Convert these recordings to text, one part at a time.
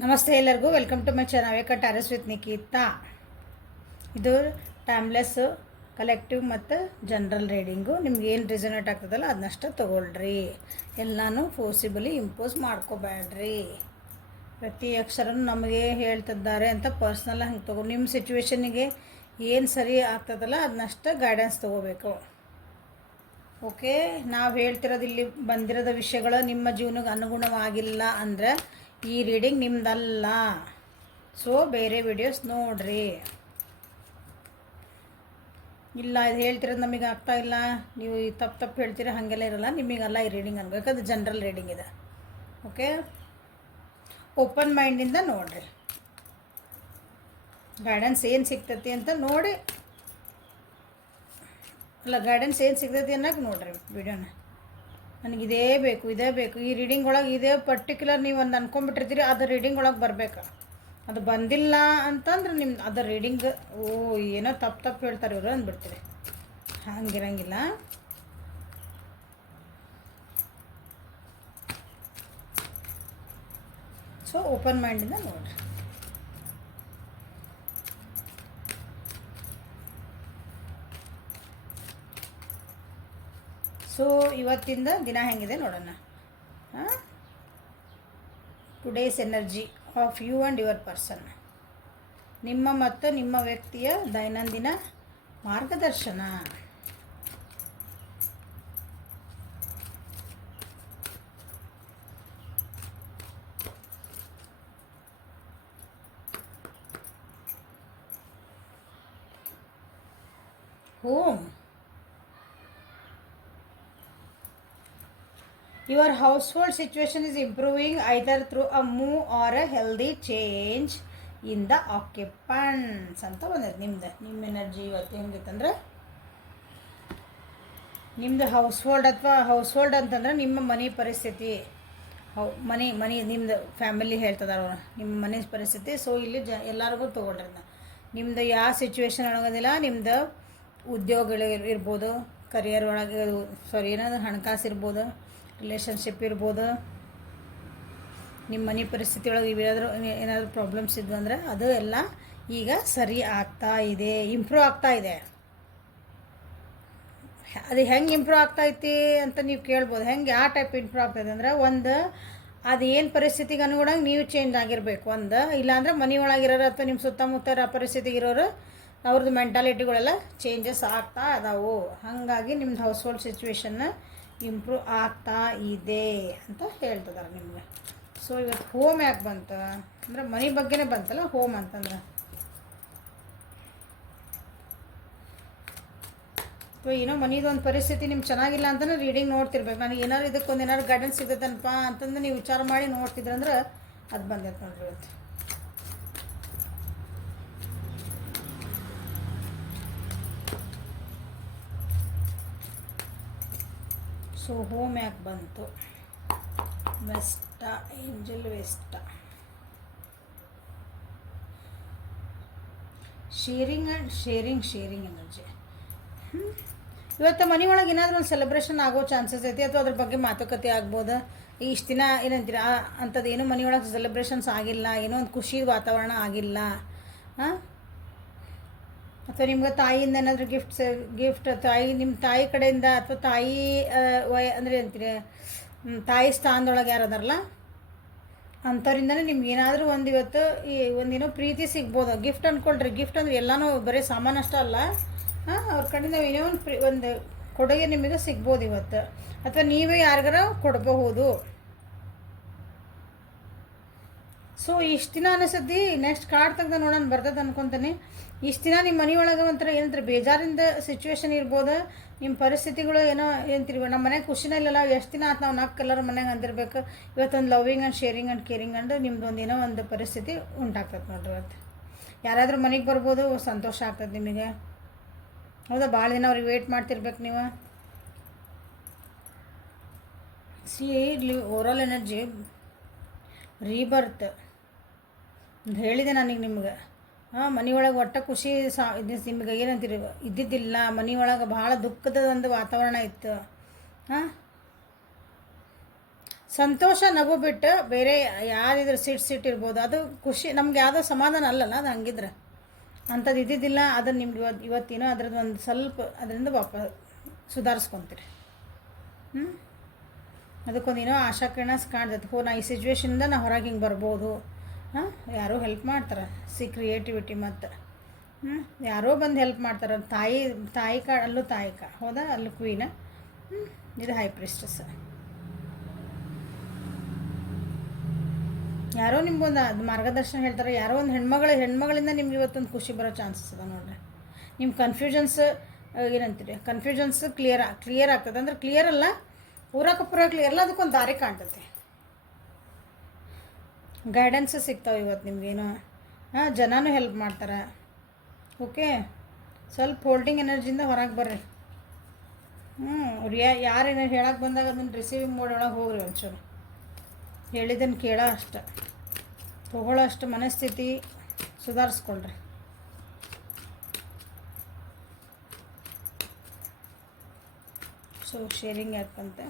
ನಮಸ್ತೆ ಎಲ್ಲರಿಗೂ welcome to my channel ವೇಕ ಟ್ಯಾರಸ್ ವಿತ್ ನಿಕಿತಾ. ಇದು ಟೈಮ್ಲೆಸ್ ಕಲೆಕ್ಟಿವ್ ಮತ್ತು ಜನರಲ್ ರೀಡಿಂಗು. ನಿಮ್ಗೆ ಏನು ರಿಸನೇಟ್ ಆಗ್ತದಲ್ಲ ಅದನ್ನಷ್ಟು ತೊಗೊಳ್ರಿ. ಎಲ್ಲನೂ ಫೋರ್ಸಿಬಲಿ ಇಂಪೋಸ್ ಮಾಡ್ಕೋಬೇಡ್ರಿ. ಪ್ರತಿ ಅಕ್ಷರನೂ ನಮಗೆ ಹೇಳ್ತಿದ್ದಾರೆ ಅಂತ ಪರ್ಸ್ನಲ್ ಹಂಗೆ ತಗೋ. ನಿಮ್ಮ ಸಿಚುವೇಶನಿಗೆ ಏನು ಸರಿ ಆಗ್ತದಲ್ಲ ಅದನ್ನಷ್ಟು ಗೈಡೆನ್ಸ್ ತೊಗೋಬೇಕು. ಓಕೆ, ನಾವು ಹೇಳ್ತಿರೋದು ಇಲ್ಲಿ ಬಂದಿರೋದ ವಿಷಯಗಳು ನಿಮ್ಮ ಜೀವನಕ್ಕೆ ಅನುಗುಣವಾಗಿಲ್ಲ ಅಂದರೆ ಈ ರೀಡಿಂಗ್ ನಿಮ್ದಲ್ಲ. ಸೊ ಬೇರೆ ವಿಡಿಯೋಸ್ ನೋಡ್ರಿ. ಇಲ್ಲ ಇದು ಹೇಳ್ತಿರೋದು ನಮಗೆ ಆಗ್ತಾ ಇಲ್ಲ, ನೀವು ತಪ್ಪು ಹೇಳ್ತೀರ, ಹಾಗೆಲ್ಲ ಇರಲ್ಲ. ನಿಮಗೆಲ್ಲ ಈ ರೀಡಿಂಗ್ ಅನ್ಬೇಕು. ಅದು ಜನರಲ್ ರೀಡಿಂಗ್ ಇದೆ. ಓಕೆ, ಓಪನ್ ಮೈಂಡಿಂದ ನೋಡ್ರಿ. ಗೈಡೆನ್ಸ್ ಏನು ಸಿಗ್ತೈತಿ ಅಂತ ನೋಡಿ, ಅಲ್ಲ ಗೈಡೆನ್ಸ್ ಏನು ಸಿಗ್ತೈತಿ ಅನ್ನೋಕೆ ನೋಡ್ರಿ ವಿಡಿಯೋನ. ನನಗೆ ಇದೇ ಬೇಕು ಈ ರೀಡಿಂಗ್ ಒಳಗೆ ಇದೇ ಪರ್ಟಿಕ್ಯುಲರ್ ನೀವು ಒಂದು ಅನ್ಕೊಂಡ್ಬಿಟ್ಟಿರ್ತೀರಿ, ಅದು ರೀಡಿಂಗ್ ಒಳಗೆ ಬರಬೇಕು. ಅದು ಬಂದಿಲ್ಲ ಅಂತಂದ್ರೆ ನಿಮ್ಮ ಅದು ರೀಡಿಂಗ್ ಏನೋ ತಪ್ಪು ಹೇಳ್ತಾರೆ ಇವರು ಅಂದ್ಬಿಡ್ತೀರಿ. ಹಂಗಿರಂಗಿಲ್ಲ. ಸೊ ಓಪನ್ ಮೈಂಡಿಂದ ನೋಡ್ರಿ. ಸೊ ಇವತ್ತಿಂದ ದಿನ ಹೆಂಗಿದೆ ನೋಡೋಣ. Today's energy of you and your person. ನಿಮ್ಮ ಮತ್ತು ನಿಮ್ಮ ವ್ಯಕ್ತಿಯ ದೈನಂದಿನ ಮಾರ್ಗದರ್ಶನ. Home. Your household situation is improving either through a move or a healthy change in the occupants ಅಂತ ಬಂದೈತೆ. ನಿಮ್ಮ ಎನರ್ಜಿ ಇವತ್ತು ಹೆಂಗಿತ್ತಂದ್ರೆ ನಿಮ್ಮದು ಹೌಸ್ಹೋಲ್ಡ್ ಅಥವಾ ಹೌಸ್ಹೋಲ್ಡ್ ಅಂತಂದ್ರೆ ನಿಮ್ಮ ಮನೆ ಪರಿಸ್ಥಿತಿ. ಮನೆ ನಿಮ್ಮದು ಫ್ಯಾಮಿಲಿ ಹೇಳ್ತದಾರ ಅವರು, ನಿಮ್ಮ ಮನೆ ಪರಿಸ್ಥಿತಿ. ಸೊ ಇಲ್ಲಿ ಎಲ್ಲರಿಗೂ ತೊಗೊಳ್ರಿ. ನಿಮ್ಮದು ಯಾವ ಸಿಚುವೇಶನ್ ಒಳಗೋದಿಲ್ಲ, ನಿಮ್ಮದು ಉದ್ಯೋಗಗಳು ಇರ್ಬೋದು, ಕರಿಯರ್ ಒಳಗೆ ಏನಾದರೂ ಹಣಕಾಸು ಇರ್ಬೋದು, ರಿಲೇಷನ್ಶಿಪ್ ಇರ್ಬೋದು, ನಿಮ್ಮ ಮನೆ ಪರಿಸ್ಥಿತಿ ಒಳಗೆ ಏನಾದರೂ ಪ್ರಾಬ್ಲಮ್ಸ್ ಇದ್ವು ಅಂದರೆ ಅದು ಎಲ್ಲ ಈಗ ಸರಿ ಆಗ್ತಾ ಇದೆ, ಇಂಪ್ರೂವ್ ಆಗ್ತಾ ಇದೆ. ಅದು ಹೆಂಗೆ ಇಂಪ್ರೂವ್ ಆಗ್ತೈತಿ ಅಂತ ನೀವು ಕೇಳ್ಬೋದು. ಹೆಂಗೆ ಯಾವ ಟೈಪ್ ಇಂಪ್ರೂವ್ ಆಗ್ತಾಯಿದೆ ಅಂದರೆ, ಒಂದು ಅದು ಏನು ಪರಿಸ್ಥಿತಿಗೆ ಅನುಗುಣಂಗೆ ನೀವು ಚೇಂಜ್ ಆಗಿರಬೇಕು. ಒಂದು ಇಲ್ಲಾಂದ್ರೆ ಮನೆ ಒಳಗಿರೋರು ಅಥವಾ ನಿಮ್ಮ ಸುತ್ತಮುತ್ತ ಪರಿಸ್ಥಿತಿಗೆ ಇರೋರು ಅವ್ರದ್ದು ಮೆಂಟಾಲಿಟಿಗಳೆಲ್ಲ ಚೇಂಜಸ್ ಆಗ್ತಾ ಇದಾವೆ. ಹಾಗಾಗಿ ನಿಮ್ಮದು ಹೌಸ್ ಹೋಲ್ಡ್ ಸಿಚುವೇಶನ್ನ ಇಂಪ್ರೂವ್ ಆಗ್ತಾ ಇದೆ ಅಂತ ಹೇಳ್ತಿದ್ದಾರೆ ನಿಮಗೆ. ಸೊ ಇವತ್ತು ಹೋಮ್ ಯಾಕೆ ಬಂತು ಅಂದರೆ ಮನೆ ಬಗ್ಗೆನೇ ಬಂತಲ್ಲ ಹೋಮ್ ಅಂತಂದ್ರೆ. ಏನೋ ಮನೆದು ಒಂದು ಪರಿಸ್ಥಿತಿ ನಿಮ್ಗೆ ಚೆನ್ನಾಗಿಲ್ಲ ಅಂತಂದ್ರೆ ರೀಡಿಂಗ್ ನೋಡ್ತಿರ್ಬೇಕು. ನನಗೆ ಏನಾದ್ರು ಇದಕ್ಕೊಂದು ಏನಾದ್ರು ಗೈಡೆನ್ಸ್ ಸಿಗ್ತೈತನಪ್ಪ ಅಂತಂದ್ರೆ ನೀವು ವಿಚಾರ ಮಾಡಿ ನೋಡ್ತಿದ್ರಂದ್ರೆ ಅದು ಬಂದೈತೆ ನೋಡ್ರಿ ಇವತ್ತು. ಸೊ ಹೋಮ್ ಯಾಕೆ ಬಂತು? Vesta, angel Vesta. Sharing and sharing energy. ಇವತ್ತು ಮನೆ ಒಳಗೆ ಏನಾದರೂ ಒಂದು ಸೆಲೆಬ್ರೇಷನ್ ಆಗೋ ಚಾನ್ಸಸ್ ಐತಿ, ಅಥವಾ ಅದ್ರ ಬಗ್ಗೆ ಮಾತುಕತೆ ಆಗ್ಬೋದು. ಇಷ್ಟು ದಿನ ಏನಂತೀರ ಅಂಥದ್ದು ಏನೋ ಮನೆ ಒಳಗೆ ಸೆಲೆಬ್ರೇಷನ್ಸ್ ಆಗಿಲ್ಲ, ಏನೋ ಒಂದು ಖುಷಿ ವಾತಾವರಣ ಆಗಿಲ್ಲ. ಅಥವಾ ನಿಮ್ಗೆ ತಾಯಿಯಿಂದ ಏನಾದರೂ ಗಿಫ್ಟ್ ನಿಮ್ಮ ತಾಯಿ ಕಡೆಯಿಂದ, ಅಥವಾ ತಾಯಿ ಅಂದರೆ ಅಂತೀರಿ ತಾಯಿ ಸ್ಥಾನದೊಳಗೆ ಯಾರು ಅದಾರಲ್ಲ ಅಂಥವ್ರಿಂದನೇ ನಿಮ್ಗೆ ಏನಾದರೂ ಒಂದು ಇವತ್ತು ಒಂದೇನೋ ಪ್ರೀತಿ ಸಿಗ್ಬೋದು. ಗಿಫ್ಟ್ ಅಂದ್ಕೊಳ್ರಿ. ಗಿಫ್ಟ್ ಅಂದರೆ ಎಲ್ಲನೂ ಬರೀ ಸಾಮಾನು ಅಷ್ಟೇ ಅಲ್ಲ, ಅವ್ರ ಕಡೆಯಿಂದ ಏನೋ ಒಂದು ಕೊಡುಗೆ ನಿಮಗೆ ಸಿಗ್ಬೋದು ಇವತ್ತು, ಅಥವಾ ನೀವೇ ಯಾರಿಗಾರ ಕೊಡಬಹುದು. ಸೊ ಇಷ್ಟು ದಿನ ಅನಿಸದ್ದಿ ನೆಕ್ಸ್ಟ್ ಕಾರ್ಡ್ ತೆಗ್ದು ನೋಡೋಣ ಬರ್ತದೆ ಅನ್ಕೊತಾನೆ. ಇಷ್ಟು ದಿನ ನಿಮ್ಮ ಮನೆಯೊಳಗೆ ಒಂಥರ ಏನಂತಾರೆ ಬೇಜಾರಿಂದ ಸಿಚುವೇಶನ್ ಇರ್ಬೋದು. ನಿಮ್ಮ ಪರಿಸ್ಥಿತಿಗಳು ಏನೋ ಏನಂತೀರಿ, ನಮ್ಮ ಮನೆಗೆ ಖುಷಿನೇ ಇಲ್ಲಲ್ಲ, ಎಷ್ಟು ದಿನ ಆಯ್ತು ನಾವು ನಾಲ್ಕು ಎಲ್ಲರ ಮನೆಗೆ ಅಂದಿರ್ಬೇಕು. ಇವತ್ತೊಂದು loving and sharing and caring and ನಿಮ್ದು ಏನೋ ಒಂದು ಪರಿಸ್ಥಿತಿ ಉಂಟಾಗ್ತದೆ ನೋಡ್ರಿ. ಇವತ್ತು ಯಾರಾದರೂ ಮನೆಗೆ ಬರ್ಬೋದು, ಸಂತೋಷ ಆಗ್ತದೆ ನಿಮಗೆ. ಹೌದಾ, ಭಾಳ ದಿನ ಅವ್ರಿಗೆ ವೇಟ್ ಮಾಡ್ತಿರ್ಬೇಕು ನೀವು. ಇಲ್ಲಿ ಓವರಾಲ್ ಎನರ್ಜಿ ರೀಬರ್ತ್ ಹೇಳಿದೆ ನನಗೆ ನಿಮ್ಗೆ. ಮನೆಯೊಳಗೆ ಒಟ್ಟು ಖುಷಿ ನಿಮ್ಗೆ ಏನಂತೀರಿ ಇದ್ದಿದ್ದಿಲ್ಲ. ಮನೆಯೊಳಗೆ ಭಾಳ ದುಃಖದ ಒಂದು ವಾತಾವರಣ ಇತ್ತು. ಸಂತೋಷ ನಗು ಬಿಟ್ಟು ಬೇರೆ ಯಾರಿದ್ರು ಸಿಟ್ಟಿರ್ಬೋದು, ಅದು ಖುಷಿ ನಮ್ಗೆ ಯಾವುದೋ ಸಮಾಧಾನ ಅಲ್ಲಲ್ಲ ಅದು ಹಂಗಿದ್ರೆ. ಅಂಥದ್ದು ಇದ್ದಿದ್ದಿಲ್ಲ, ಅದನ್ನು ನಿಮ್ಗೆ ಇವತ್ತೇನೋ ಅದ್ರದ್ದು ಒಂದು ಸ್ವಲ್ಪ ಅದರಿಂದ ಸುಧಾರಿಸ್ಕೊತೀರಿ. ಅದಕ್ಕೊಂದೇನೋ ಆಶಾಕಿರಣ ಕಾಣ್ತೈತೆ, ನಾ ಈ ಸಿಚುವೇಶನಿಂದ ನಾ ಹೊರಗೆ ಹಿಂಗೆ ಬರ್ಬೋದು. ಯಾರೋ ಹೆಲ್ಪ್ ಮಾಡ್ತಾರೆ, ಕ್ರಿಯೇಟಿವಿಟಿ ಮತ್ತು ಯಾರೋ ಬಂದು ಹೆಲ್ಪ್ ಮಾಡ್ತಾರೆ. ತಾಯಿ ಕಾಳು ಅಲ್ಲೂ ತಾಯಿ ಕಾಳು ಹೌದಾ, ಅಲ್ಲೂ ಕ್ವೀನ. ಇದು ಹೈ ಪ್ರಿಸ್ಟಸ್. ಯಾರೋ ನಿಮ್ಗೊಂದು ಅದು ಮಾರ್ಗದರ್ಶನ ಹೇಳ್ತಾರೆ, ಯಾರೋ ಒಂದು ಹೆಣ್ಮಗಳಿಂದ ನಿಮ್ಗೆ ಇವತ್ತೊಂದು ಖುಷಿ ಬರೋ ಚಾನ್ಸಸ್ ಅದ ನೋಡ್ರಿ. ನಿಮ್ಮ ಕನ್ಫ್ಯೂಷನ್ಸ್ ಏನಂತೀರಿ, ಕನ್ಫ್ಯೂಷನ್ಸ್ ಕ್ಲಿಯರ್ ಆಗ್ತದೆ. ಅಂದ್ರೆ ಕ್ಲಿಯರ್ ಅಲ್ಲ, ಪೂರ ಕ್ಲಿಯರ್ ಅಲ್ಲ, ಅದಕ್ಕೊಂದು ದಾರಿ ಕಾಣ್ತೈತಿ. ಗೈಡೆನ್ಸ್ ಸಿಗ್ತಾವೆ ಇವತ್ತು ನಿಮ್ಗೇನು. ಜನನೂ ಹೆಲ್ಪ್ ಮಾಡ್ತಾರೆ. ಓಕೆ, ಸ್ವಲ್ಪ ಹೋಲ್ಡಿಂಗ್ ಎನರ್ಜಿಯಿಂದ ಹೊರಗೆ ಬರ್ರಿ. ಅವ್ರು ಯಾರೇನು ಹೇಳಕ್ಕೆ ಬಂದಾಗ ಅದನ್ನು ರಿಸೀವಿಂಗ್ ಮೋಡ್ ಒಳಗೆ ಹೋಗ್ರಿ. ಒಂಚೂರು ಹೇಳಿದ್ದನ್ನು ಕೇಳೋ ಅಷ್ಟು, ತೊಗೊಳ್ಳೋ ಅಷ್ಟು ಮನಸ್ಥಿತಿ ಸುಧಾರಿಸ್ಕೊಳ್ರಿ. ಸೊ ಶೇರಿಂಗ್ ಯಾಕಂತೆ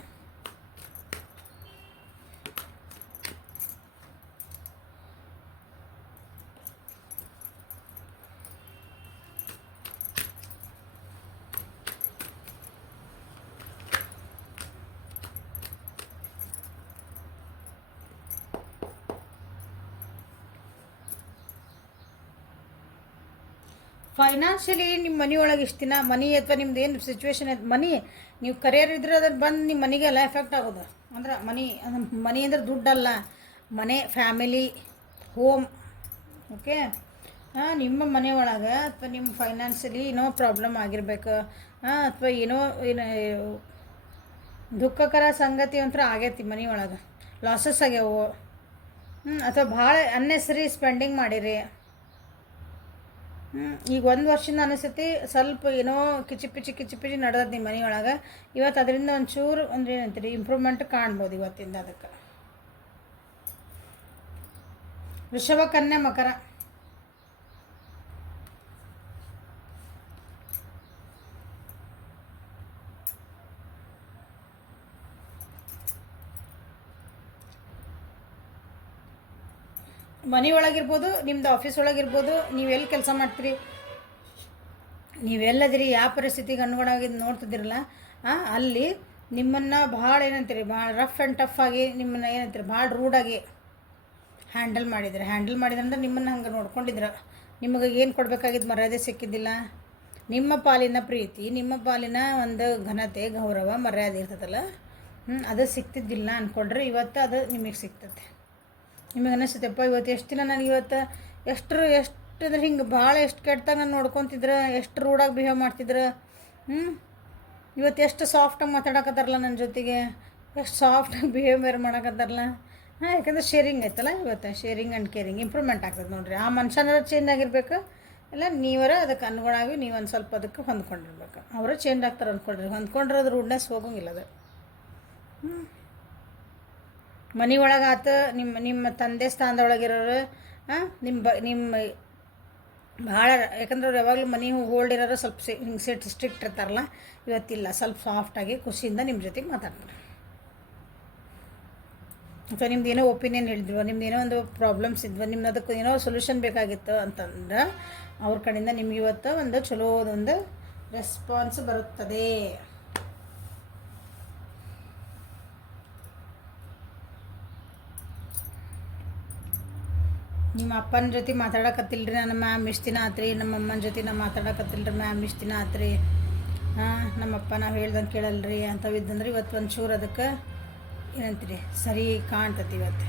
ಫೈನಾನ್ಷಿಯಲಿ ನಿಮ್ಮ ಮನೆಯೊಳಗೆ ಇಷ್ಟು ದಿನ ಮನಿ ಅಥವಾ ನಿಮ್ದು ಏನು ಸಿಚುವೇಶನ್ ಐತೆ, ಮನಿ ನೀವು ಕರಿಯರ್ ಇದ್ರೆ ಅದ್ರ ಬಂದು ನಿಮ್ಮ ಮನೆಗೆಲ್ಲ ಎಫೆಕ್ಟ್ ಆಗೋದು. ಅಂದ್ರೆ ಮನಿ ಅಂದ್ರೆ ದುಡ್ಡಲ್ಲ, ಮನೆ, ಫ್ಯಾಮಿಲಿ, ಹೋಮ್. ಓಕೆ, ನಿಮ್ಮ ಮನೆಯೊಳಗೆ ಅಥವಾ ನಿಮ್ಮ ಫೈನಾನ್ಷಿಯಲಿ ಏನೋ ಪ್ರಾಬ್ಲಮ್ ಆಗಿರ್ಬೇಕು, ಅಥವಾ ಏನೋ ದುಃಖಕರ ಸಂಗತಿ ಒಂಥರ ಆಗೈತಿ ಮನೆಯೊಳಗೆ, ಲಾಸಸ್ ಆಗ್ಯಾವು. ಅಥವಾ ಭಾಳ ಅನ್ನೆಸರಿ ಸ್ಪೆಂಡಿಂಗ್ ಮಾಡಿರಿ. ಈಗ 1 ವರ್ಷದಿಂದ ಅನಿಸ್ತೈತಿ ಸ್ವಲ್ಪ ಏನೋ ಕಿಚಿಪಿಚಿ ನಡೆದದ್ದು ನಿಮ್ಮ ಮನೆಯೊಳಗೆ. ಇವತ್ತು ಅದರಿಂದ ಒಂಚೂರು ಅಂದ್ರೆ ಏನಂತೀರಿ ಇಂಪ್ರೂವ್ಮೆಂಟ್ ಕಾಣ್ಬೋದು ಇವತ್ತಿಂದ. ಅದಕ್ಕೆ ವೃಷಭ, ಕನ್ಯಾ, ಮಕರ. ಮನೆ ಒಳಗಿರ್ಬೋದು, ನಿಮ್ದು ಆಫೀಸ್ ಒಳಗಿರ್ಬೋದು, ನೀವೆಲ್ಲಿ ಕೆಲಸ ಮಾಡ್ತೀರಿ, ನೀವೆಲ್ಲದಿರಿ, ಯಾವ ಪರಿಸ್ಥಿತಿಗೆ ಅನುಗುಣವಾಗಿ ನೋಡ್ತಿದ್ದೀರಲ್ಲ, ಅಲ್ಲಿ ನಿಮ್ಮನ್ನು ಭಾಳ ಏನಂತೀರಿ, ಭಾಳ ರಫ್ ಆ್ಯಂಡ್ ಟಫ್ ಆಗಿ ನಿಮ್ಮನ್ನು ಏನಂತೀರಿ ಭಾಳ ರೂಡಾಗಿ ಹ್ಯಾಂಡಲ್ ಮಾಡಿದ್ರೆ ನಿಮ್ಮನ್ನು ಹಂಗೆ ನೋಡ್ಕೊಂಡಿದ್ರೆ ನಿಮಗೆ ಏನು ಕೊಡಬೇಕಾಗಿದ್ದು ಮರ್ಯಾದೆ ಸಿಕ್ಕಿದ್ದಿಲ್ಲ. ನಿಮ್ಮ ಪಾಲಿನ ಪ್ರೀತಿ, ನಿಮ್ಮ ಪಾಲಿನ ಒಂದು ಘನತೆ, ಗೌರವ, ಮರ್ಯಾದೆ ಇರ್ತದಲ್ಲ, ಅದು ಸಿಗ್ತಿದ್ದಿಲ್ಲ ಅಂದ್ಕೊಂಡ್ರೆ ಇವತ್ತು ಅದು ನಿಮಗೆ ಸಿಗ್ತದೆ. ನಿಮಗೆ ಅನ್ನಿಸ್ತೈತೆಪ್ಪ ಇವತ್ತು ಎಷ್ಟು ದಿನ ನನಗೆ ಇವತ್ತು ಎಷ್ಟಂದ್ರೆ ಹಿಂಗೆ ಭಾಳ ಎಷ್ಟು ಕೆಟ್ಟದಾಗ ನಾನು ನೋಡ್ಕೊತಿದ್ರೆ, ಎಷ್ಟು ರೂಡಾಗಿ ಬಿಹೇವ್ ಮಾಡ್ತಿದ್ರೆ, ಇವತ್ತು ಎಷ್ಟು ಸಾಫ್ಟಾಗಿ ಮಾತಾಡಕತ್ತಾರಲ್ಲ ನನ್ನ ಜೊತೆಗೆ, ಎಷ್ಟು ಸಾಫ್ಟಾಗಿ ಬಿಹೇವಿಯರ್ ಮಾಡಕತ್ತಾರಲ್ಲ. ಯಾಕಂದ್ರೆ ಶೇರಿಂಗ್ ಐತಲ್ಲ ಇವತ್ತು, ಶೇರಿಂಗ್ ಆ್ಯಂಡ್ ಕೇರಿಂಗ್ ಇಂಪ್ರೂವ್ಮೆಂಟ್ ಆಗ್ತದೆ ನೋಡಿರಿ. ಆ ಮನುಷ್ಯನಾರ ಚೇಂಜ್ ಆಗಿರ್ಬೇಕು, ಇಲ್ಲ ನೀವರ ಅದಕ್ಕೆ ಅನುಗುಣವಾಗಿ ನೀವೊಂದು ಸ್ವಲ್ಪ ಅದಕ್ಕೆ ಹೊಂದ್ಕೊಂಡಿರ್ಬೇಕು. ಅವರ ಚೇಂಜ್ ಆಗ್ತಾರೆ ಅಂದ್ಕೊಳ್ರಿ, ಹೊಂದ್ಕೊಂಡಿರೋದು ರೂಡ್ನೆಸ್ ಹೋಗೋಂಗಿಲ್ಲ ಅದು. ಮನೆ ಒಳಗೆ ಆತ ನಿಮ್ಮ ತಂದೆ ಸ್ಥಾನದೊಳಗಿರೋರು ನಿಮ್ಮ ಭಾಳ, ಯಾಕಂದ್ರೆ ಅವ್ರು ಯಾವಾಗಲೂ ಮನೆ ಹೋಲ್ಡ್ ಇರೋರು ಸ್ವಲ್ಪ ಹಿಂಗೆ ಸ್ಟ್ರಿಕ್ಟ್ ಇರ್ತಾರಲ್ಲ, ಇವತ್ತಿಲ್ಲ, ಸ್ವಲ್ಪ ಸಾಫ್ಟಾಗಿ ಖುಷಿಯಿಂದ ನಿಮ್ಮ ಜೊತೆಗೆ ಮಾತಾಡ್ತಾರೆ. ಅಥವಾ ನಿಮ್ದು ಏನೋ ಒಪಿನಿಯನ್ ಹೇಳಿದ್ವು, ನಿಮ್ದು ಏನೋ ಒಂದು ಪ್ರಾಬ್ಲಮ್ಸ್ ಇದ್ವು, ನಿಮ್ದು ಅದಕ್ಕೆ ಏನೋ ಸೊಲ್ಯೂಷನ್ ಬೇಕಾಗಿತ್ತು ಅಂತಂದ್ರೆ ಅವ್ರ ಕಡೆಯಿಂದ ನಿಮ್ಗೆ ಇವತ್ತು ಒಂದು ಚಲೋದೊಂದು ರೆಸ್ಪಾನ್ಸ್ ಬರುತ್ತದೆ. ನಿಮ್ಮ ಅಪ್ಪನ ಜೊತೆ ಮಾತಾಡಕತ್ತಿಲ್ರಿ ನಾನು ಮ್ಯಾಮ್ ಇಷ್ಟು ದಿನ ಆತ್ರಿ, ನಮ್ಮ ಅಮ್ಮನ ಜೊತೆ ನಾನು ಮಾತಾಡಕತ್ತಿಲ್ರಿ ಮ್ಯಾಮ್ ಇಷ್ಟು ದಿನ ಆತ್ರಿ, ನಮ್ಮಪ್ಪ ನಾವು ಹೇಳ್ದಂಗೆ ಕೇಳಲ್ರಿ ಅಂಥವಿದ್ದಂದ್ರೆ ಇವತ್ತು ಒಂಚೂರು ಅದಕ್ಕೆ ಏನಂತೀರಿ ಸರಿ ಕಾಣ್ತತಿ. ಇವತ್ತು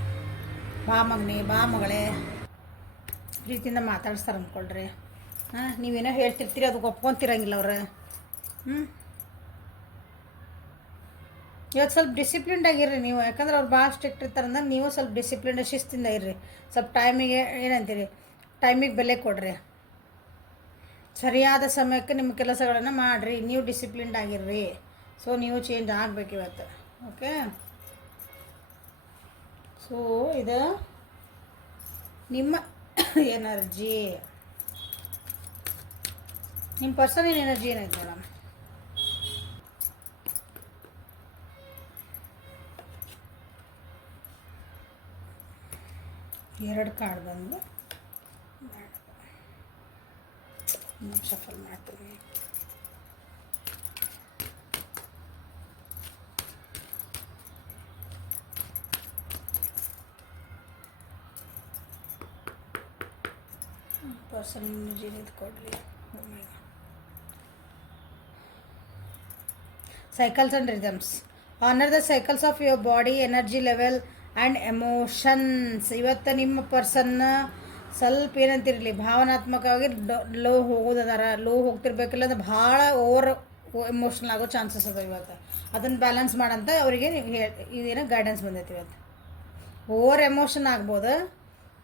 ಬಾ ಮಗನೇ, ಬಾ ಮಗಳೇ, ಪ್ರೀತಿಯಿಂದ ಮಾತಾಡಿಸ್ತಾರೆ ಅಂದ್ಕೊಳ್ರಿ. ನೀವೇನೋ ಹೇಳ್ತಿರ್ತೀರಿ, ಅದಕ್ಕೆ ಒಪ್ಕೊತಿರಂಗಿಲ್ಲ ಅವ್ರು. ಇವತ್ತು ಸ್ವಲ್ಪ ಡಿಸಿಪ್ಲಿನ್ಡ್ ಆಗಿರ್ರಿ ನೀವು, ಯಾಕಂದ್ರೆ ಅವ್ರು ಭಾಳ ಸ್ಟ್ರಿಕ್ಟ್ ಇರ್ತಾರಂದ್ರೆ ನೀವು ಸ್ವಲ್ಪ ಡಿಸಿಪ್ಲಿನ್ಡ್ ಶಿಸ್ತಿಂದ ಇರ್ರಿ. ಸ್ವಲ್ಪ ಟೈಮಿಗೆ ಏನಂತೀರಿ, ಟೈಮಿಗೆ ಬೆಲೆ ಕೊಡ್ರಿ, ಸರಿಯಾದ ಸಮಯಕ್ಕೆ ನಿಮ್ಮ ಕೆಲಸಗಳನ್ನು ಮಾಡಿರಿ, ನೀವು ಡಿಸಿಪ್ಲಿನ್ಡ್ ಆಗಿರ್ರಿ. ಸೊ ನೀವು ಚೇಂಜ್ ಆಗಬೇಕು ಇವತ್ತು. ಓಕೆ, ಸೊ ಇದು ನಿಮ್ಮ ಎನರ್ಜಿ, ನಿಮ್ಮ ಪರ್ಸನಲ್ ಎನರ್ಜಿ ಏನಾಯ್ತು ಮೇಡಮ್. 2 ಕಾರ್ಡ್ ಬಂದು ಶಫಲ್ ಮಾಡ್ತೀನಿ. ಪರ್ಸನ್ ಎನರ್ಜಿ ಕೊಡಲಿ. Cycles and rhythms. Honor the cycles of your body, energy level and emotions. ಇವತ್ತು ನಿಮ್ಮ ಪರ್ಸನ್ ಸ್ವಲ್ಪ ಏನಂತಿರಲಿ ಭಾವನಾತ್ಮಕವಾಗಿ ಲೋ ಹೋಗೋದದಾರ, ಲೋ ಹೋಗ್ತಿರ್ಬೇಕಿಲ್ಲ ಅಂದ್ರೆ ಭಾಳ ಓವರ್ ಎಮೋಷ್ನಲ್ ಆಗೋ ಚಾನ್ಸಸ್ ಅದ. ಇವತ್ತು ಅದನ್ನು ಬ್ಯಾಲೆನ್ಸ್ ಮಾಡಂತ ಅವರಿಗೆ ಇದೇನೋ ಗೈಡೆನ್ಸ್ ಬಂದೈತಿ. ಇವತ್ತು ಓವರ್ ಎಮೋಷನ್ ಆಗ್ಬೋದು,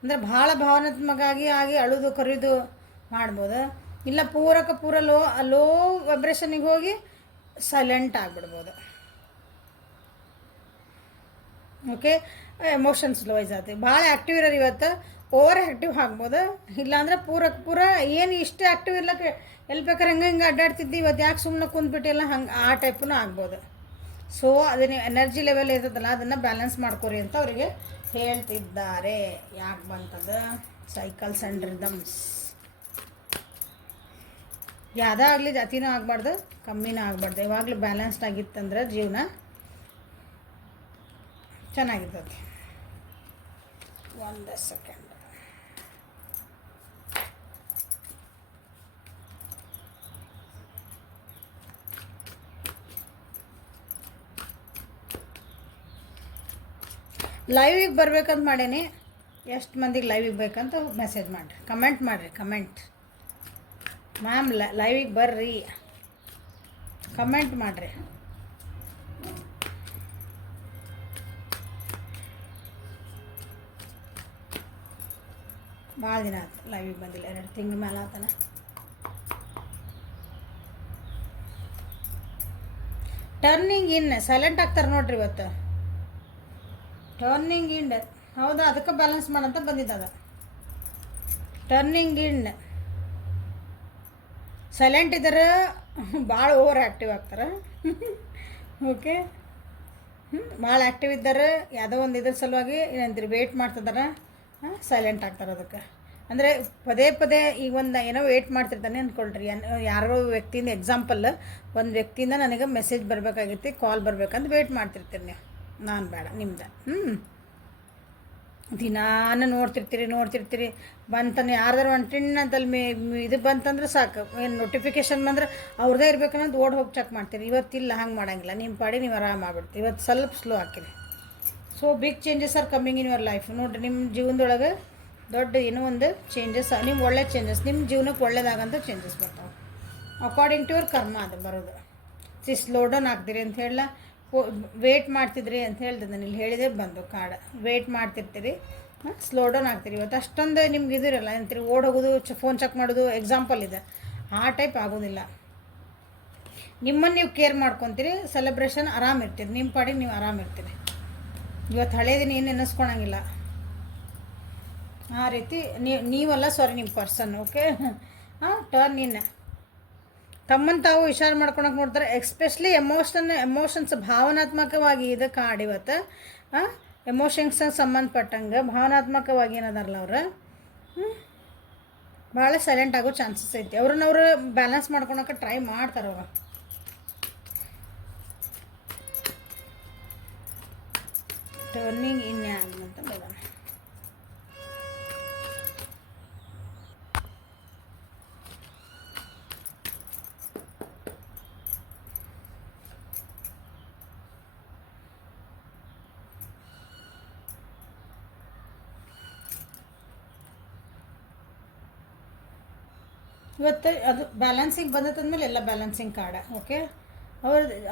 ಅಂದರೆ ಭಾಳ ಭಾವನಾತ್ಮಕ ಆಗಿ ಅಳುದು ಕರೆಯೋದು ಮಾಡ್ಬೋದು. ಇಲ್ಲ ಪೂರ ಲೋ ವೈಬ್ರೇಷನಿಗೆ ಹೋಗಿ ಸೈಲೆಂಟ್ ಆಗಿಬಿಡ್ಬೋದು. ಓಕೆ, ಎಮೋಷನ್ಸ್ ವೈಸ್ ಆಗ್ತೀವಿ. ಭಾಳ ಆ್ಯಕ್ಟಿವ್ ಇರೋರು ಇವತ್ತು ಓವರ್ ಆ್ಯಕ್ಟಿವ್ ಆಗ್ಬೋದು. ಇಲ್ಲಾಂದ್ರೆ ಪೂರ ಏನು ಇಷ್ಟು ಆ್ಯಕ್ಟಿವ್ ಇಲ್ಲ, ಎಲ್ಲಿ ಬೇಕಾದ್ರೆ ಹಿಂಗೆ ಅಡ್ಡಾಡ್ತಿದ್ದಿ, ಇವತ್ತು ಯಾಕೆ ಸುಮ್ಮನೆ ಕುಂದ್ಬಿಟ್ಟಿಲ್ಲ, ಹಂಗೆ ಆ ಟೈಪೂ ಆಗ್ಬೋದು. ಸೊ ಅದನ್ನ ಎನರ್ಜಿ ಲೆವೆಲ್ ಇರ್ತದಲ್ಲ ಅದನ್ನು ಬ್ಯಾಲೆನ್ಸ್ ಮಾಡ್ಕೊರಿ ಅಂತ ಅವರಿಗೆ ಹೇಳ್ತಿದ್ದಾರೆ. ಯಾಕೆ ಬಂತದ ಸೈಕಲ್ಸ್ ಆ್ಯಂಡ್ ರಿದಮ್ಸ್. ಯಾವುದೇ ಆಗಲಿ ಜಾತಿನೂ ಆಗಬಾರ್ದು, ಕಮ್ಮಿನೂ ಆಗಬಾರ್ದು. ಯಾವಾಗಲೂ ಬ್ಯಾಲೆನ್ಸ್ಡ್ ಆಗಿತ್ತಂದ್ರೆ ಜೀವನ ಚೆನ್ನಾಗಿರ್ತದೆ. 1 ಸೆಕೆಂಡ್. ಲೈವಿಗೆ ಬರ್ಬೇಕಂತ ಮಾಡೀನಿ. ಎಷ್ಟು ಮಂದಿಗೆ ಲೈವಿಗೆ ಬೇಕಂತ ಮೆಸೇಜ್ ಮಾಡಿರಿ, ಕಮೆಂಟ್ ಮಾಡಿರಿ. ಕಮೆಂಟ್ ಮ್ಯಾಮ್ ಲೈವಿಗೆ ಬರ್ರಿ, ಕಮೆಂಟ್ ಮಾಡಿರಿ. ಭಾಳ ದಿನ ಆಯ್ತು ಲೈವಿಗೆ ಬಂದಿಲ್ಲ, 2 ತಿಂಗಳ ಮೇಲೆ ಆತನ. ಟರ್ನಿಂಗ್ ಇನ್ ಸೈಲೆಂಟ್ ಆಗ್ತಾರೆ ನೋಡ್ರಿ ಇವತ್ತು. ಟರ್ನಿಂಗ್ ಇನ್ ಹೌದಾ, ಅದಕ್ಕೆ ಬ್ಯಾಲೆನ್ಸ್ ಮಾಡಂತ ಬಂದಿದ್ದದ. ಟರ್ನಿಂಗ್ ಇನ್ ಸೈಲೆಂಟ್ ಇದ್ದಾರೆ, ಭಾಳ ಓವರ್ ಆ್ಯಕ್ಟಿವ್ ಆಗ್ತಾರೆ. ಓಕೆ, ಭಾಳ ಆ್ಯಕ್ಟಿವ್ ಇದ್ದಾರೆ. ಯಾವುದೋ ಒಂದು ಇದ್ರ ಸಲುವಾಗಿ ಏನಂತೀರಿ ವೆಯ್ಟ್ ಮಾಡ್ತಿದ್ದಾರೆ, ಸೈಲೆಂಟ್ ಆಗ್ತಾರೆ. ಅದಕ್ಕೆ ಅಂದರೆ ಪದೇ ಈಗ ಒಂದು ಏನೋ ವೆಯ್ಟ್ ಮಾಡ್ತಿರ್ತಾನೆ ಅಂದ್ಕೊಳ್ರಿ. ಯಾರೋ ವ್ಯಕ್ತಿಯಿಂದ ಎಕ್ಸಾಂಪಲ್, ಒಂದು ವ್ಯಕ್ತಿಯಿಂದ ನನಗೆ ಮೆಸೇಜ್ ಬರಬೇಕಾಗಿತ್ತು, ಕಾಲ್ ಬರ್ಬೇಕಂತ ವೆಯ್ಟ್ ಮಾಡ್ತಿರ್ತೀರಿ ನೀವು. ನಾನು ಬೇಡ ನಿಮ್ದು. ದಿನಾನು ನೋಡ್ತಿರ್ತೀರಿ ಬಂತಾನೆ ಯಾರ್ದಾರು ಟಿನ್ ಅಂತಲ್ಲಿ ಇದು ಬಂತಂದ್ರೆ ಸಾಕು, ಏನು ನೋಟಿಫಿಕೇಶನ್ ಬಂದ್ರೆ ಅವ್ರದ್ದೇ ಇರ್ಬೇಕನ್ನೋದು ಓಡ್ ಹೋಗಿ ಚೆಕ್ ಮಾಡ್ತೀರಿ. ಇವತ್ತಿಲ್ಲ, ಹಂಗೆ ಮಾಡೋಂಗಿಲ್ಲ. ನಿಮ್ಮ ಪಾಡಿ ನೀವು ಆರಾಮ ಆಗ್ಬಿಡ್ತೀವಿ. ಇವತ್ತು ಸ್ವಲ್ಪ ಸ್ಲೋ ಹಾಕಿರಿ. So big changes are coming in your life. ನೋಡಿರಿ, ನಿಮ್ಮ ಜೀವನದೊಳಗೆ ದೊಡ್ಡ ಏನೋ ಒಂದು ಚೇಂಜಸ್, ನಿಮ್ಮ ಒಳ್ಳೆ ಚೇಂಜಸ್, ನಿಮ್ಮ ಜೀವನಕ್ಕೆ ಒಳ್ಳೇದಾಗಂತ ಚೇಂಜಸ್ ಬರ್ತಾವೆ. ಅಕಾರ್ಡಿಂಗ್ ಟು ಯುವರ್ ಕರ್ಮ ಅದು ಬರೋದು. ಸ್ಲೋ ಡೌನ್ ಆಗ್ತೀರಿ ಅಂತ ಹೇಳಲ್ಲ, ವೇಟ್ ಮಾಡ್ತಿದ್ರಿ ಅಂತ ಹೇಳ್ದೆ ನಾನು. ಇಲ್ಲಿ ಹೇಳಿದೆ ಬಂದು ಕಾರ್ಡ್ ವೇಟ್ ಮಾಡ್ತಿರ್ತೀರಿ, ಸ್ಲೋ ಡೌನ್ ಆಗ್ತೀರಿ. ಇವತ್ತು ಅಷ್ಟೊಂದು ನಿಮ್ಗೆ ಇದಿರಲ್ಲ ಅಂತೀರಿ, ಓಡೋಗೋದು, ಫೋನ್ ಚೆಕ್ ಮಾಡೋದು, ಎಕ್ಸಾಂಪಲ್ ಇದೆ. ಆ ಟೈಪ್ ಆಗೋದಿಲ್ಲ. ನಿಮ್ಮನ್ನು ನೀವು ಕೇರ್ ಮಾಡ್ಕೊತೀರಿ, ಸೆಲೆಬ್ರೇಷನ್ ಆರಾಮಿರ್ತೀರಿ, ನಿಮ್ಮ ಪಾಡಿಗೆ ನೀವು ಆರಾಮಿರ್ತೀರಿ. ಇವತ್ತು ಹಳೆ ದಿನ ಏನು ನೆನೆಸ್ಕೊಳಂಗಿಲ್ಲ. ಆ ರೀತಿ ನೀವಲ್ಲ, ಸಾರಿ ನಿಮ್ಮ ಪರ್ಸನ್. ಓಕೆ, ಟರ್ನ್ ಇನ್. ತಮ್ಮನ್ನು ತಾವು ವಿಚಾರ ಮಾಡ್ಕೊಳಕ್ಕೆ ನೋಡ್ತಾರೆ. ಎಸ್ಪೆಷಲಿ ಎಮೋಷನ್ಸ್ ಭಾವನಾತ್ಮಕವಾಗಿ ಇದೆ ಕಾರ್ಡ್ ಇವತ್ತು. ಎಮೋಷನ್ಸ್ಗೆ ಸಂಬಂಧಪಟ್ಟಂಗೆ ಭಾವನಾತ್ಮಕವಾಗಿ ಏನದಾರಲ್ಲ ಅವ್ರು ಭಾಳ ಸೈಲೆಂಟ್ ಆಗೋ ಚಾನ್ಸಸ್ ಐತಿ. ಅವ್ರನ್ನವ್ರು ಬ್ಯಾಲೆನ್ಸ್ ಮಾಡ್ಕೊಳಕ್ಕೆ ಟ್ರೈ ಮಾಡ್ತಾರೆ ಅವ್ರು. ಟರ್ನಿಂಗ್ ಇನ್ ಅಂತ ಬರೋಣ. ಇವತ್ತು ಅದು ಬ್ಯಾಲೆನ್ಸಿಂಗ್ ಬಂದತ್ತಂದ್ಮೇಲೆ ಎಲ್ಲ ಬ್ಯಾಲೆನ್ಸಿಂಗ್ ಕಾರ್ಡ. ಓಕೆ,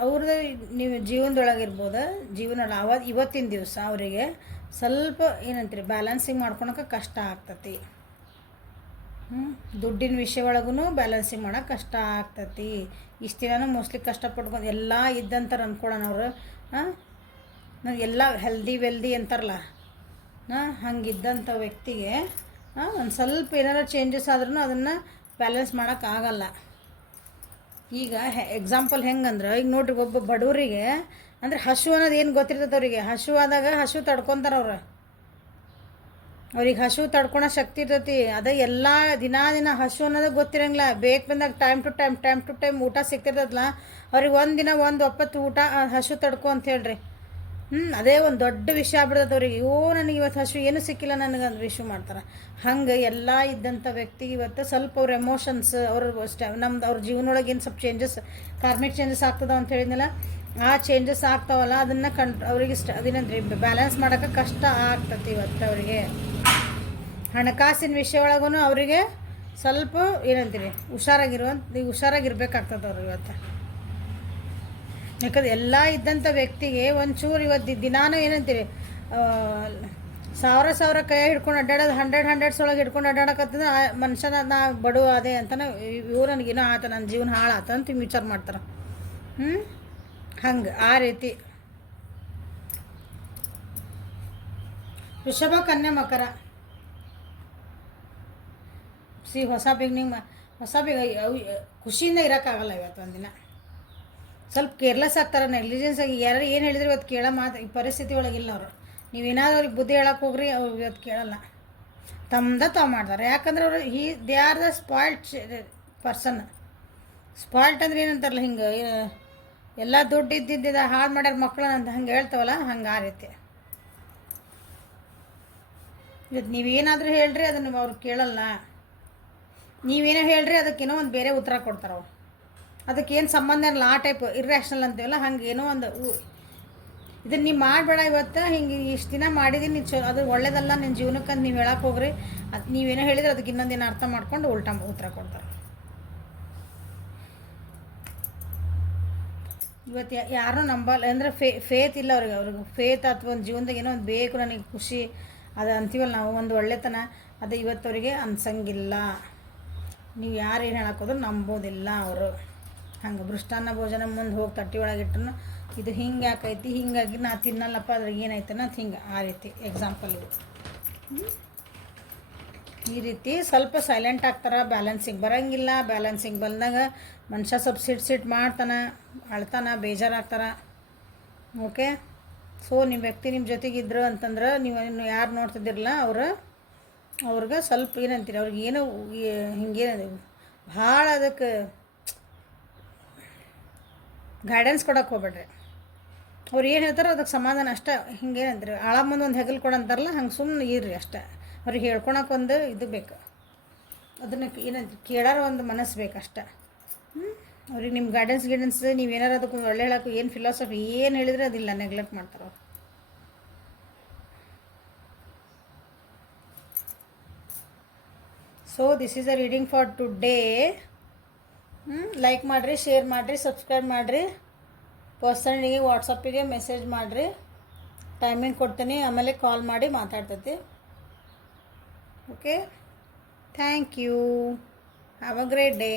ಅವ್ರದ್ದು ನೀವು ಜೀವನದೊಳಗಿರ್ಬೋದು, ಇವತ್ತಿನ ದಿವಸ ಅವರಿಗೆ ಸ್ವಲ್ಪ ಏನಂತೀರಿ ಬ್ಯಾಲೆನ್ಸಿಂಗ್ ಮಾಡ್ಕೊಳಕ್ಕೆ ಕಷ್ಟ ಆಗ್ತತಿ. ದುಡ್ಡಿನ ವಿಷಯ ಒಳಗೂ ಬ್ಯಾಲೆನ್ಸಿಂಗ್ ಮಾಡೋಕೆ ಕಷ್ಟ ಆಗ್ತತಿ. ಇಷ್ಟು ದಿನ ಮೋಸ್ಟ್ಲಿ ಕಷ್ಟಪಟ್ಕೊಂಡು ಎಲ್ಲ ಇದ್ದಂತಾರೆ ಅಂದ್ಕೊಳ್ಳೋಣ ಅವರು. ಎಲ್ಲ ವೆಲ್ದಿ ಅಂತಾರಲ್ಲ, ಹಂಗಿದ್ದಂಥ ವ್ಯಕ್ತಿಗೆ ಒಂದು ಸ್ವಲ್ಪ ಏನಾರು ಚೇಂಜಸ್ ಆದ್ರೂ ಅದನ್ನು ಬ್ಯಾಲೆನ್ಸ್ ಮಾಡೋಕ್ಕಾಗಲ್ಲ. ಈಗ ಎಕ್ಸಾಂಪಲ್ ಹೆಂಗಂದ್ರೆ, ಈಗ ನೋಡ್ರಿ, ಒಬ್ಬ ಬಡವರಿಗೆ ಅಂದರೆ ಹಸು ಅನ್ನೋದು ಏನು ಗೊತ್ತಿರ್ತದೆ ಅವರಿಗೆ. ಹಸು ಆದಾಗ ಹಸು ತಡ್ಕೊತಾರೆ ಅವ್ರು. ಅವ್ರಿಗೆ ಹಸು ತಡ್ಕೊಳೋ ಶಕ್ತಿ ಇರ್ತೈತಿ. ಅದೇ ಎಲ್ಲ ದಿನ ಹಸು ಅನ್ನೋದು ಗೊತ್ತಿರಂಗಿಲ್ಲ. ಬೇಕು ಬಂದಾಗ ಟೈಮ್ ಟು ಟೈಮ್ ಊಟ ಸಿಗ್ತಿರ್ತದಲ್ಲ, ಅವ್ರಿಗೆ ಒಂದಿನ ಒಂದು ಒಪ್ಪತ್ತು ಊಟ ಹಸು ತಡ್ಕೊ ಅಂತ ಹೇಳ್ರಿ. ಅದೇ ಒಂದು ದೊಡ್ಡ ವಿಷಯ ಆಗ್ಬಿಡ್ತದೆ ಅವ್ರಿಗೆ. ನನಗೆ ಇವತ್ತು ಹಸು ಏನೂ ಸಿಕ್ಕಿಲ್ಲ ನನಗೆ ಒಂದು ವಿಷಯ ಮಾಡ್ತಾರೆ. ಹಂಗೆ ಎಲ್ಲ ಇದ್ದಂಥ ವ್ಯಕ್ತಿಗೆ ಇವತ್ತು ಸ್ವಲ್ಪ ಅವ್ರ ಎಮೋಷನ್ಸ್ ನಮ್ದು ಅವ್ರ ಜೀವನೊಳಗೆ ಏನು ಸ್ವಲ್ಪ ಚೇಂಜಸ್, ಕಾರ್ಮಿಕ್ ಚೇಂಜಸ್ ಆಗ್ತದೆ ಅಂತ ಹೇಳಿದ್ನಲ್ಲ, ಆ ಚೇಂಜಸ್ ಆಗ್ತಾವಲ್ಲ ಅದನ್ನು ಅವ್ರಿಗೆ ಅದೇನಂದ್ರಿ ಬ್ಯಾಲೆನ್ಸ್ ಮಾಡೋಕೆ ಕಷ್ಟ ಆಗ್ತತಿ ಇವತ್ತು ಅವರಿಗೆ. ಹಣಕಾಸಿನ ವಿಷಯ ಒಳಗೂ ಅವರಿಗೆ ಸ್ವಲ್ಪ ಏನಂತೀರಿ ಹುಷಾರಾಗಿರ್ಬೇಕಾಗ್ತದೆ ಅವ್ರು ಇವತ್ತು. ಯಾಕಂದ್ರೆ ಎಲ್ಲ ಇದ್ದಂಥ ವ್ಯಕ್ತಿಗೆ ಒಂಚೂರು ಇವತ್ತು ದಿನಾನು ಏನಂತೀರಿ ಸಾವಿರ ಕೈ ಹಿಡ್ಕೊಂಡು ಅಡ್ಡಾಡೋದು, ಹಂಡ್ರೆಡ್ಸ್ ಒಳಗೆ ಹಿಡ್ಕೊಂಡು ಅಡ್ಡಾಡಕತ್ತಂದ್ರೆ ಆ ಮನುಷ್ಯನ ನಾ ಬಡು ಅದೇ ಅಂತನ ಇವ್ರು ನನಗೇನೋ ಆತ, ನನ್ನ ಜೀವನ ಹಾಳಾತ ಅಂತ ವಿಚಾರ ಮಾಡ್ತಾರೆ. ಹಂಗೆ ಆ ರೀತಿ. ವೃಷಭ, ಕನ್ಯಾ, ಮಕರ. ಹೊಸ ಬಿಗ್ನಿಂಗ್ ಖುಷಿಯಿಂದ ಇರೋಕ್ಕಾಗಲ್ಲ ಇವತ್ತು ಒಂದಿನ. ಸ್ವಲ್ಪ ಕೇರ್ಲೆಸ್ ಆಗ್ತಾರೆ, ನೆಗ್ಲಿಜೆನ್ಸ್ ಆಗಿ. ಯಾರು ಏನು ಹೇಳಿದ್ರು ಇವತ್ತು ಕೇಳೋ ಮಾತು ಈ ಪರಿಸ್ಥಿತಿ ಒಳಗಿಲ್ಲ ಅವರು. ನೀವೇನಾದ್ರೂ ಅವ್ರಿಗೆ ಬುದ್ಧಿ ಹೇಳಕ್ಕೆ ಹೋಗ್ರಿ, ಅವ್ರು ಇವತ್ತು ಕೇಳಲ್ಲ. ತಾವು ಮಾಡ್ತಾರೆ. ಯಾಕಂದ್ರೆ ಅವರು they are the spoiled person. Spoiled ಅಂದ್ರೆ ಏನಂತಾರಲ್ಲ, ಹಿಂಗೆ ಎಲ್ಲ ದುಡ್ಡು ಇದ್ದಿದ್ದ ಹಾಳು ಮಾಡ್ಯಾರ ಮಕ್ಕಳನ್ನ ಅಂತ ಹಂಗೆ ಹೇಳ್ತಾವಲ್ಲ, ಹಂಗೆ ಆ ರೀತಿ. ಇವತ್ತು ನೀವೇನಾದರೂ ಹೇಳ್ರಿ ಅದನ್ನು ಅವ್ರು ಕೇಳಲ್ಲ. ನೀವೇನೋ ಹೇಳ್ರಿ ಅದಕ್ಕೇನೋ ಒಂದು ಬೇರೆ ಉತ್ತರ ಕೊಡ್ತಾರೆ ಅವ್ರು. ಅದಕ್ಕೇನು ಸಂಬಂಧ ಇರಲ್ಲ. ಆ ಟೈಪ್ ಇರ್ರ್ಯಾಷನಲ್ ಅಂತೀವಲ್ಲ, ಹಂಗೆ ಏನೋ ಒಂದು ಇದನ್ನು ನೀವು ಮಾಡಬೇಡ ಇವತ್ತು, ಹಿಂಗೆ ಇಷ್ಟು ದಿನ ಮಾಡಿದ್ದೀನಿ ಅದು ಒಳ್ಳೇದಲ್ಲ ನಿನ್ನ ಜೀವನಕ್ಕೆ ಅಂತ ನೀವು ಹೇಳಕ್ಕೆ ಹೋಗ್ರಿ. ಅದು ನೀವೇನೋ ಹೇಳಿದ್ರೆ ಅದಕ್ಕೆ ಇನ್ನೊಂದಿನ ಅರ್ಥ ಮಾಡ್ಕೊಂಡು ಉಲ್ಟಾ ಉತ್ತರ ಕೊಡ್ತಾರೆ. ಇವತ್ತು ಯಾರೂ ನಂಬಲ್ಲ ಅಂದರೆ ಫೇತ್ ಇಲ್ಲ ಅವ್ರಿಗೆ ಫೇತ್ ಅಥವಾ ಒಂದು ಜೀವನದಾಗ ಏನೋ ಒಂದು ಬೇಕು ನನಗೆ ಖುಷಿ ಅದು ಅಂತೀವಲ್ಲ ನಾವು, ಒಂದು ಒಳ್ಳೆತನ ಅದು ಇವತ್ತವರಿಗೆ ಅನ್ಸಂಗಿಲ್ಲ. ನೀವು ಯಾರು ಏನು ಹೇಳಕ್ಕೋದ್ರು ನಂಬೋದಿಲ್ಲ ಅವರು. ಹಂಗೆ ಮೃಷ್ಟಾನ್ನ ಭೋಜನ ಮುಂದೆ ಹೋಗಿ ತಟ್ಟಿ ಒಳಗಿಟ್ಟನು ಇದು ಹಿಂಗೆ ಯಾಕೈತಿ, ಹಿಂಗಾಗಿ ನಾ ತಿನ್ನಲ್ಲಪ್ಪ ಅದ್ರಾಗ ಏನಾಯ್ತನ ಅಂತ ಹಿಂಗೆ ಆ ರೀತಿ ಎಕ್ಸಾಂಪಲ್ ಇದು. ಈ ರೀತಿ ಸ್ವಲ್ಪ ಸೈಲೆಂಟ್ ಆಗ್ತಾರೆ. ಬ್ಯಾಲೆನ್ಸಿಂಗ್ ಬರೋಂಗಿಲ್ಲ. ಬ್ಯಾಲೆನ್ಸಿಂಗ್ ಬಂದಾಗ ಮನುಷ್ಯ ಸ್ವಲ್ಪ ಸಿಟ್ ಮಾಡ್ತಾನೆ, ಅಳ್ತಾನೆ, ಬೇಜಾರಾಗ್ತಾರೆ. ಓಕೆ. ಸೊ ನಿಮ್ಮ ವ್ಯಕ್ತಿ ನಿಮ್ಮ ಜೊತೆಗಿದ್ರು ಅಂತಂದ್ರೆ ನೀವು ಯಾರು ನೋಡ್ತಿದ್ದಿರಲ್ಲ ಅವ್ರಿಗೆ ಸ್ವಲ್ಪ ಏನಂತೀರಿ, ಅವ್ರಿಗೆ ಏನೋ ಹಿಂಗೇನದು ಭಾಳ ಅದಕ್ಕೆ ಗೈಡೆನ್ಸ್ ಕೊಡೋಕೆ ಹೋಗ್ಬೇಡ್ರಿ. ಅವ್ರು ಏನು ಹೇಳ್ತಾರೋ ಅದಕ್ಕೆ ಸಮಾಧಾನ ಅಷ್ಟೇ. ಹಿಂಗೇನಂತೀರಿ ಆಳ ಮುಂದೆ ಒಂದು ಹೆಗಲು ಕೊಡಂತಾರಲ್ಲ, ಹಂಗೆ ಸುಮ್ಮನೆ ಇರ್ರಿ ಅಷ್ಟೇ. ಅವ್ರಿಗೆ ಹೇಳ್ಕೊಳಕ್ಕೆ ಒಂದು ಇದು ಬೇಕು, ಅದನ್ನು ಏನಂತ ಕೇಳಾರ ಒಂದು ಮನಸ್ಸು ಬೇಕಷ್ಟೆ. ಅವ್ರಿಗೆ ನಿಮ್ಮ ಗೈಡೆನ್ಸ್ ನೀವೇನಾರು ಅದಕ್ಕೆ ಒಳ್ಳೆ ಹೇಳೋಕೆ ಏನು ಫಿಲಾಸಫಿ ಏನು ಹೇಳಿದರೆ ಅದಿಲ್ಲ, ನೆಗ್ಲೆಕ್ಟ್ ಮಾಡ್ತಾರೆ ಅವ್ರು. So this is a reading for today. Like ಮಾಡಿರಿ, ಶೇರ್ ಮಾಡಿರಿ, ಸಬ್ಸ್ಕ್ರೈಬ್ ಮಾಡಿರಿ. ಪರ್ಸನಲಿಗೆ ವಾಟ್ಸಪ್ಪಿಗೆ ಮೆಸೇಜ್ ಮಾಡಿರಿ, ಟೈಮಿಂಗ್ ಕೊಡ್ತೀನಿ, ಆಮೇಲೆ ಕಾಲ್ ಮಾಡಿ ಮಾತಾಡ್ತೈತಿ. Okay, thank you. Have a great day.